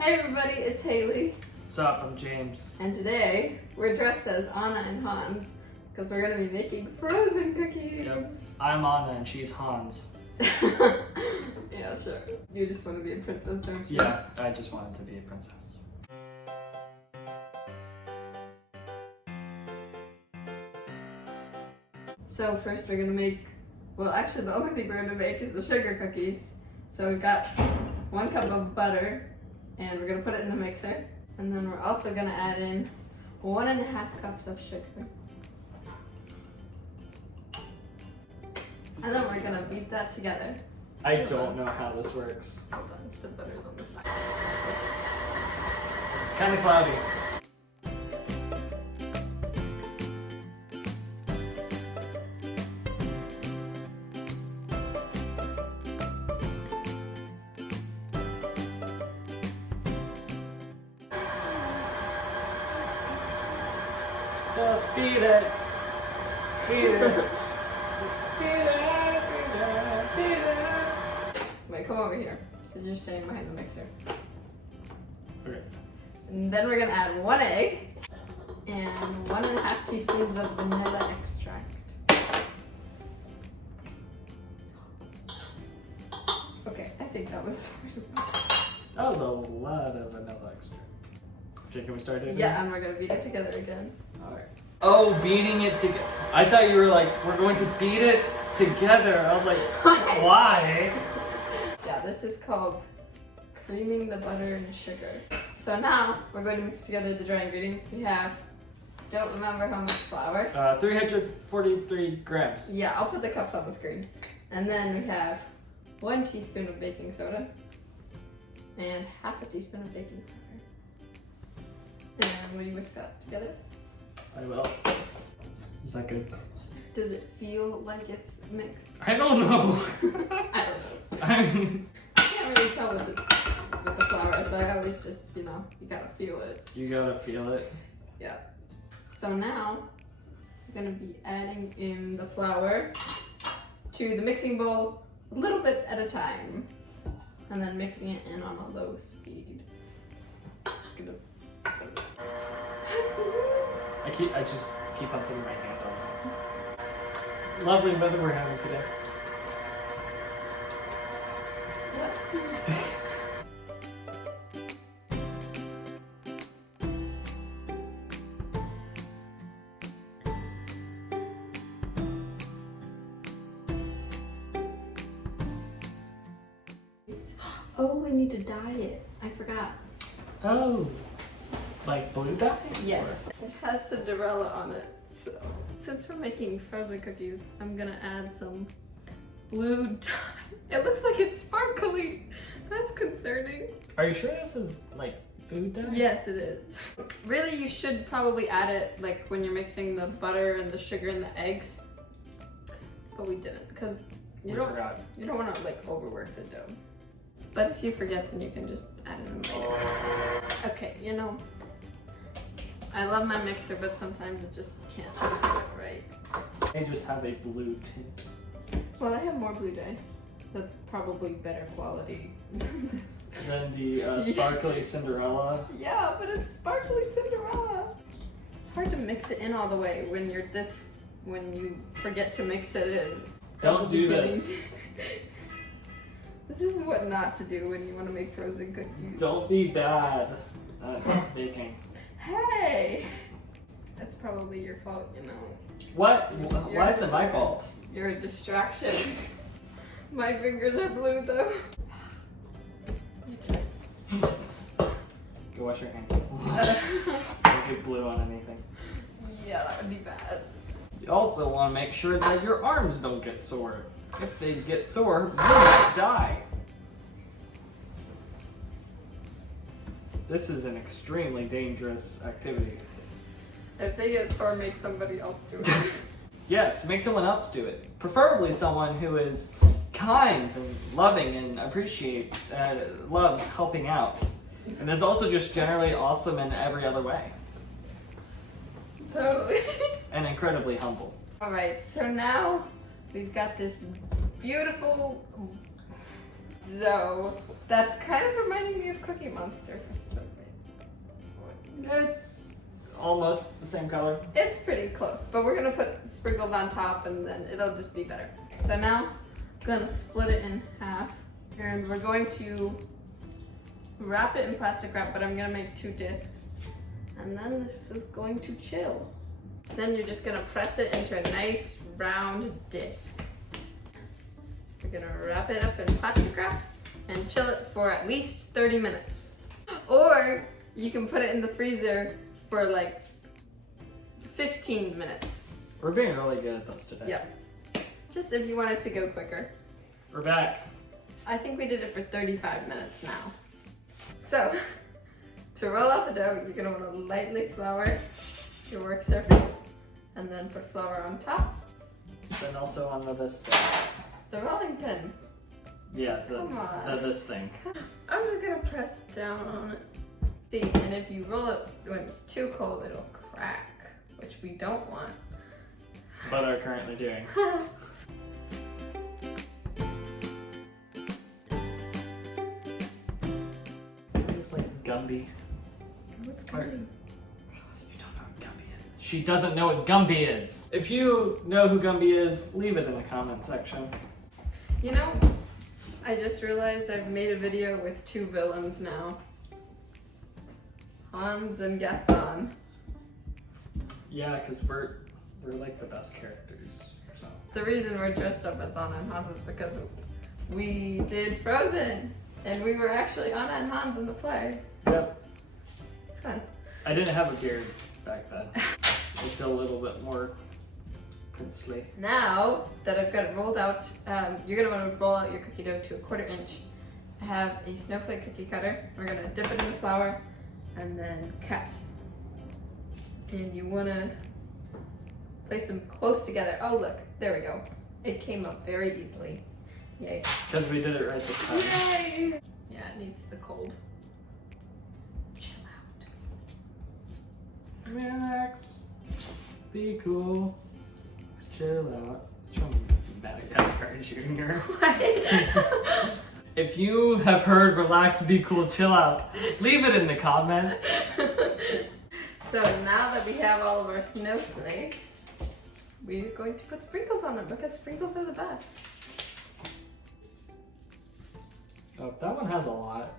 Hey everybody, it's Hailey. What's up? I'm James. And today, we're dressed as Anna and Hans because we're going to be making frozen cookies. Yep. I'm Anna and she's Hans. Yeah, sure. You just want to be a princess, don't you? Yeah, I just wanted to be a princess. So first we're going to make, well actually the only thing we're going to make is the sugar cookies. So we've got 1 cup of butter and we're going to put it in the mixer. And then we're also going to add in 1.5 cups of sugar. And then we're going to beat that together. I don't know how this works. Hold on, the butter's on the side. Kind of cloudy. Just beat it. Beat it. Wait, come over here, because you're staying behind the mixer. Okay. And then we're gonna add 1 egg and 1.5 teaspoons of vanilla extract. Okay, I think that was That was a lot of vanilla extract. Okay, can we start it again? Yeah, and we're gonna beat it together again. Alright. Oh, beating it together. I thought you were like, we're going to beat it together. I was like, why? Yeah, this is called creaming the butter and sugar. So now we're going to mix together the dry ingredients. We have, don't remember how much flour. 343 grams. Yeah, I'll put the cups on the screen. And then we have 1 teaspoon of baking soda and 1/2 teaspoon of baking powder. And will you whisk that together? I will. Is that good? Does it feel like it's mixed? I don't know. I don't know. I mean, I can't really tell with the flour, so I always just, you gotta feel it. you gotta feel it. Yeah. So now, we're gonna be adding in the flour to the mixing bowl a little bit at a time. And then mixing it in on a low speed. I just keep on setting my hand on this. Lovely weather we're having today. Oh, we need to dye it. I forgot. Oh, like blue dye? Yes, it has Cinderella on it. So, since we're making frozen cookies, I'm gonna add some blue dye. It looks like it's sparkly. That's concerning. Are you sure this is like food dye? Yes, it is. Really, you should probably add it like when you're mixing the butter and the sugar and the eggs. But we didn't, because you don't want to like overwork the dough. But if you forget, then you can just add it in later. Okay, I love my mixer, but sometimes it just can't do it right. I just have a blue tint. Well, I have more blue dye. That's probably better quality. Then the sparkly Cinderella. Yeah, but it's sparkly Cinderella. It's hard to mix it in all the way when you forget to mix it in. Don't do this. This is what not to do when you want to make frozen cookies. Don't be bad at baking. Hey! That's probably your fault, What? Why is it my fault? You're a distraction. My fingers are blue though. Go wash your hands. Don't get blue on anything. Yeah, that would be bad. You also want to make sure that your arms don't get sore. If they get sore, you might die. This is an extremely dangerous activity. If they get sore, make somebody else do it. Yes, make someone else do it. Preferably someone who is kind and loving and loves helping out. And is also just generally awesome in every other way. Totally. And incredibly humble. Alright, so now we've got this beautiful dough that's kind of reminding me of Cookie Monster for almost the same color? It's pretty close, but we're gonna put sprinkles on top and then it'll just be better. So now I'm gonna split it in half and we're going to wrap it in plastic wrap, but I'm gonna make 2 discs. And then this is going to chill. Then you're just gonna press it into a nice round disc. We're gonna wrap it up in plastic wrap and chill it for at least 30 minutes. Or you can put it in the freezer for like 15 minutes. We're being really good at this today. Yep. Just if you want it to go quicker. We're back. I think we did it for 35 minutes now. So, to roll out the dough, you're gonna wanna lightly flour your work surface and then put flour on top. Then also on this thing. The rolling pin. Yeah, Come on. this thing. I'm just gonna press down on it. See, and if you roll it when it's too cold, it'll crack, which we don't want. But are currently doing. It looks like Gumby. What's Or- coming? You don't know what Gumby is. She doesn't know what Gumby is. If you know who Gumby is, leave it in the comment section. You know, I just realized I've made a video with 2 villains now. Hans and Gaston. Yeah, because we're like the best characters. So. The reason we're dressed up as Anna and Hans is because we did Frozen, and we were actually Anna and Hans in the play. Yep. Fun. I didn't have a beard back then. I feel a little bit more princely. Now that I've got it rolled out, you're gonna want to roll out your cookie dough to a 1/4 inch. I have a Snowflake cookie cutter. We're gonna dip it in the flour and then cut. And you wanna place them close together. Oh look, there we go. It came up very easily. Yay. Because we did it right this time. Yay! Yeah, it needs the cold. Chill out. Relax. Be cool. Chill out. It's from Madagascar Jr. What? If you have heard relax, be cool, chill out, leave it in the comments. So now that we have all of our snowflakes, we're going to put sprinkles on them because sprinkles are the best. Oh, that one has a lot.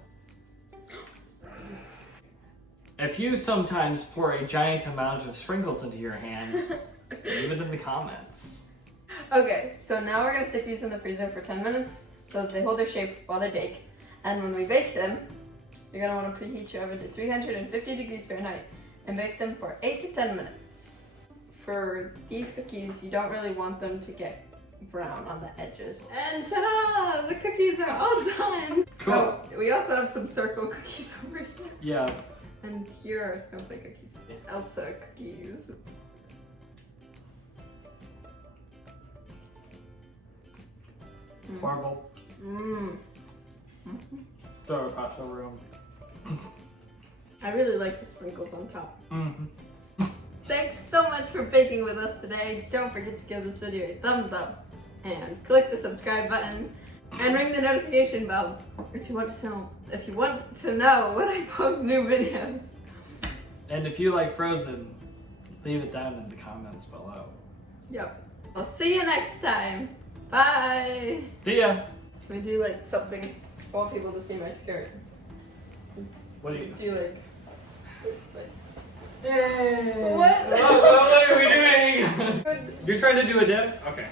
If you sometimes pour a giant amount of sprinkles into your hand, leave it in the comments. Okay, so now we're gonna stick these in the freezer for 10 minutes so that they hold their shape while they bake. And when we bake them, you're gonna wanna preheat your oven to 350 degrees Fahrenheit and bake them for 8 to 10 minutes. For these cookies, you don't really want them to get brown on the edges. And ta-da! The cookies are all done! Cool. Oh, we also have some circle cookies over here. Yeah. And here are snowflake cookies. Elsa cookies. Horrible. Mmm. Throw it across the room. I really like the sprinkles on top. Mm-hmm. Thanks so much for baking with us today. Don't forget to give this video a thumbs up and click the subscribe button and ring the notification bell if you want to know when I post new videos. And if you like Frozen, leave it down in the comments below. Yep. I'll see you next time. Bye. See ya. Can we do like something? I want people to see my skirt. What do you? Do like Yay! What? What are we doing? You're trying to do a dip? Okay.